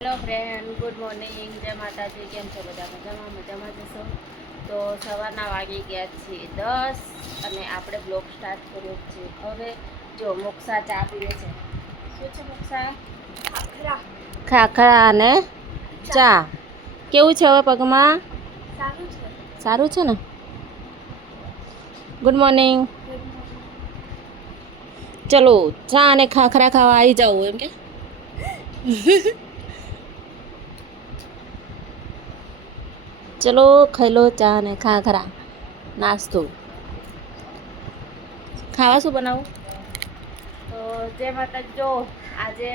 Hello friend, good morning, જય માતાજી. કેમ છો બધા? મજામાં જશો? તો સવારના વાગી ગયા છે 10 અને આપણે બ્લોગ સ્ટાર્ટ કર્યો છે. હવે જો મોક્ષા ચા પીવે છે. શું છે મોક્ષા? ખાખરા અને ચા. કેવું છે હવે પગમાં? સારું છે ને? Good morning. ચલો ચા અને ખાખરા ખાવા આવી જાઓ એમ કે. ચલો ખાઈ લો ચા ને ખાખરા નાસ્તો. ખાવા શું બનાવું? તો જે માતા જો આજે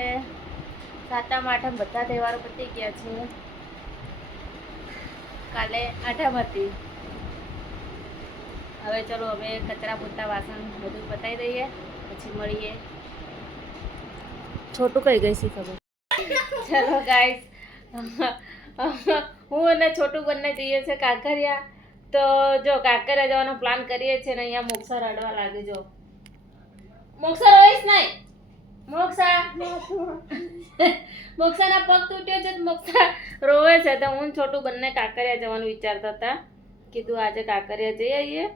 સાતમ આઠમ બધા તહેવારો પતી ગયા છે. કાલે આઠમ હતી. હવે ચલો હવે કચરા પોતા વાસણ બધું પતાવી દઈએ, પછી મળીએ. છોટું કઈ ગઈ છે ખબર? ચલો ગાઈસ, હું અને છોટું બંને જઈએ છે કાંકરિયા. તો જો કાંકરિયા જવાનો પ્લાન કરીએ છીએ ને અહીંયા મોક્ષા રડવા લાગે. જો મોક્ષા રોઈશ નહીં. મોક્ષાના પગ તૂટ્યો છે તો મોક્ષા રોવે છે. તો હું છોટું બંને કાંકરિયા જવાનું વિચારતા હતા. કીધું આજે કાંકરિયા જઈ આવીએ.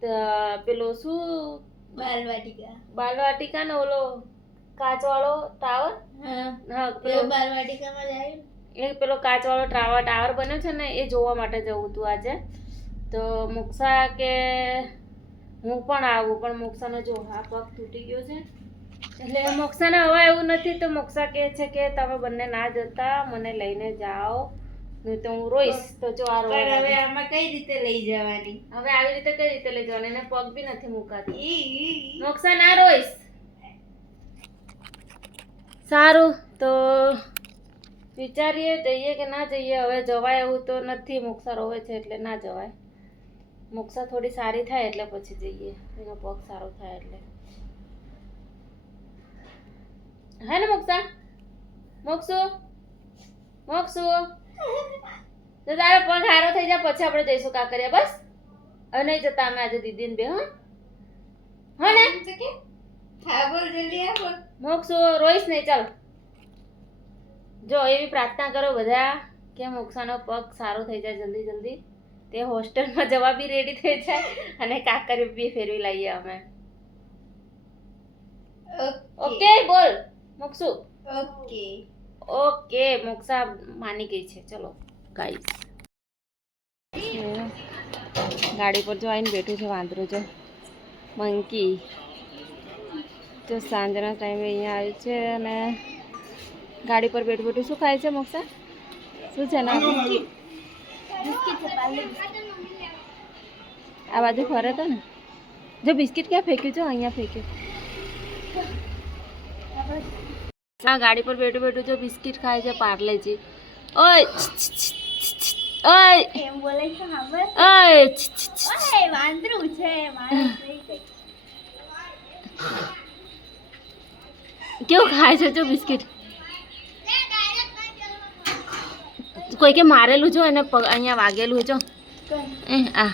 તો પેલો શું બાલવાટિકા ને ઓલો કાચવાળો ટાવર, હા પેલો બાલવાટિકામાં જાય એ પેલો કાચવાળો ટાવર બન્યો છે ને, એ જોવા માટે જવું હતું આજે. તો મોક્ષા કે હું પણ આવું, પણ મોક્ષાનો જો આ પગ તૂટી ગયો છે એટલે મોક્ષાને હવે એવું નથી. તો મોક્ષા કહે છે કે તમે બંને ના જતા, મને લઈને જાઓ નહીં તો હું રોઈશ. તો જો આ હવે આમાં કઈ રીતે લઈ જવાની? હવે આવી રીતે કઈ રીતે લઈ જવાની? એને પગ બી નથી મુકાતી. મોક્ષા ના રોઈશ. સારું તો વિચારીએ જઈએ કે ના જઈએ. હવે જવાય એવું તો નથી. મોક્ષા રોવે છે એટલે ના જવાય. મોક્ષા થોડી સારી થાય એટલે પછી જઈએ. એનો પગ સારો થાય એટલે. હે ને મોક્ષા? મોક્ષો તો તારો પગ સારો થઈ જાય પછી આપણે જઈશું કાંકરિયા. બસ હવે નહીં જતા અમે આજે દીદીને બે. હા ને મોક્ષો રોઈશ નહીં. ચાલ જો એવી પ્રાર્થના કરો બધા કે મોક્ષાનો પગ સારો થઈ જાય જલ્દી જલ્દી. તે હોસ્ટેલમાં જવા બી રેડી થઈ જાય અને કાંકરિયા બી ફેરવી લઈએ અમે. ઓકે બોલ મોક્ષુ. ઓકે મોક્ષા માની ગઈ છે. ચલો ગાઈસ, ગાડી પર જો આવીને બેઠું છે વાંદરો. જો મંકી જો સાંજના ટાઈમે અહીંયા આવ્યું છે અને ગાડી પર બેઠું બેઠું શું ખાય છે મોક્ષા? શું છે ને આ બાજુ ફરે તો ને. જો બિસ્કિટ ક્યાં ફેંક્યું છે? અહીંયા ફેંક્યું. હા ગાડી પર બેઠું બેઠું જો બિસ્કિટ ખાય છે પાર્લેજી. ઓય ઓય એમ બોલે છે. ઓય વાંદરું છે. કેવું ખાય છે જો બિસ્કિટ? કોઈ કે મારેલું જો એને અહીંયા વાગેલું જો. આ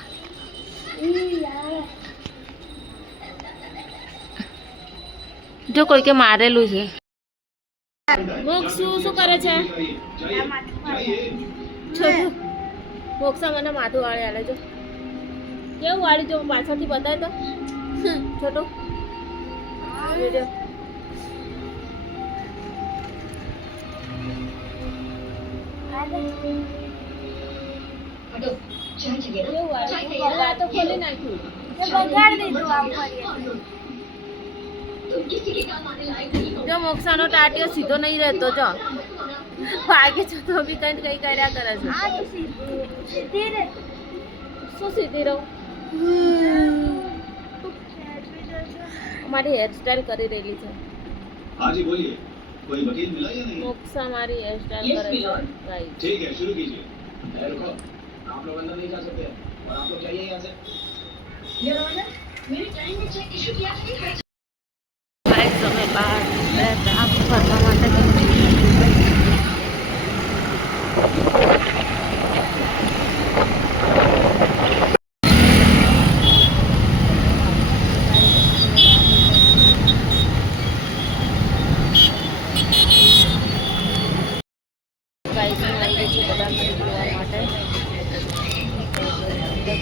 જો કોઈ કે મારેલું છે. મોક્ષું શું કરે છે? છોટું મોક્ષા મને માથું વાળી આલે. જો કેવું વાળી જો પાછળથી બતાય તો છોટું વિડીયો. તો ખોલી નાખ્યું. જો મોક્ષાનો ટાટિયો સીધો નહીં રહેતો. જો વાગે છે તો બી કઈ કઈ કર્યા કરે છે. શું સીધી રહું? મારી હેરસ્ટાઈલ કરી રહેલી છે મોક્ષા. મારી હેરસ્ટાઈલ કરે છે ગાઈસ. ठीक है शुरू कीजिए. रुको आप लोग अंदर नहीं जा सकते और आप लोग जाइए यहाँ से. ये रोना मेरे टाइम में चेक इशू किया है. गाइस समय बाद आप फरवा માટે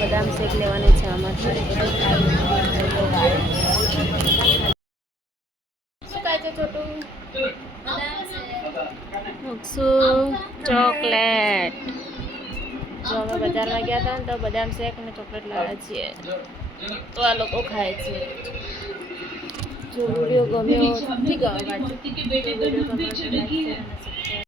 બદામ શેક લેવાની છે આમાંથી. શું ખાય છે છોટું? ચોકલેટ. જો અમે બજારમાં ગયા હતા ને તો બદામ શેક અને ચોકલેટ લાવ્યા છીએ, તો આ લોકો ખાય છે. જો વિડીયો ગમ્યો